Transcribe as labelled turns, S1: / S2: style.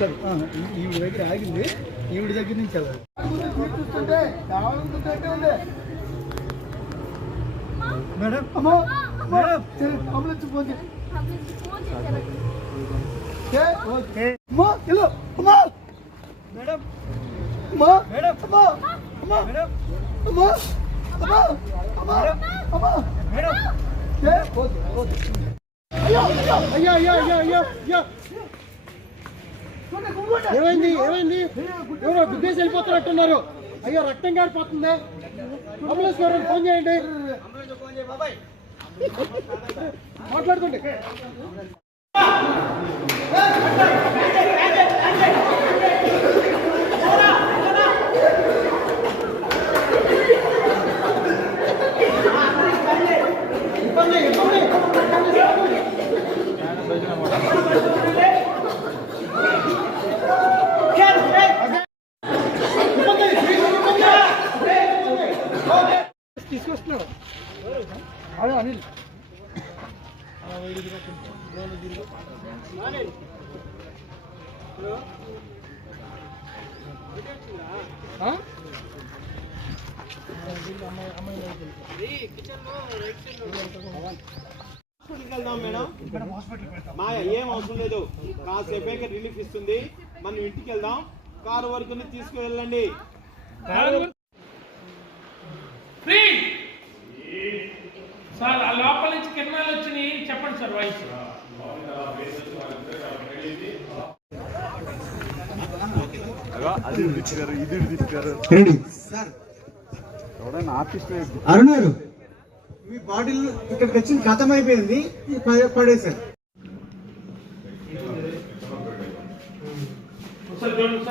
S1: సరే ఈవిడ దగ్గర ఆగింది ఈవిడ దగ్గర నుంచి వెళ్ళాలి చూస్తుంటే కావాలనుకుంటే ఉంది మేడం అమ్మో మేడం అంబులెన్స్ ఫోన్ చేయి. ఏ, ఓకే. అమ్మా ఇల్లు అమ్మా మేడం అమ్మా మేడం అమ్మా అమ్మా మేడం అమ్మా అమ్మా అమ్మా అమ్మా మేడం ఓకే, ఓకే. అయ్యో అయ్యో అయ్యో అయ్యో అయ్యో అయ్యో ఏమైంది? ఏమైంది? ఎవరో గుద్దేసి వెళ్ళిపోతున్నట్టున్నారు అయ్యో రక్తం గారిపోతుంది అంబులెన్స్ ఎవరైనా ఫోన్ చేయండి. మాట్లాడుకోండి. అదే అనిల్
S2: మాయ ఏం అవసరం లేదు కాసేపే రిలీఫ్ ఇస్తుంది. మనం ఇంటికి వెళ్దాం. కారు వరకు తీసుకువెళ్ళండి.
S3: సార్ ఆ లోపల నుంచి కిరణాలు వచ్చినాయి. చెప్పండి సార్ వాయిస్.
S4: రెడీ అరుణ్ గారు మీ బాటిల్ ఇక్కడికి వచ్చి గతం అయిపోయింది. ఇది పడే- పడేశారు.
S3: సార్ చూడండి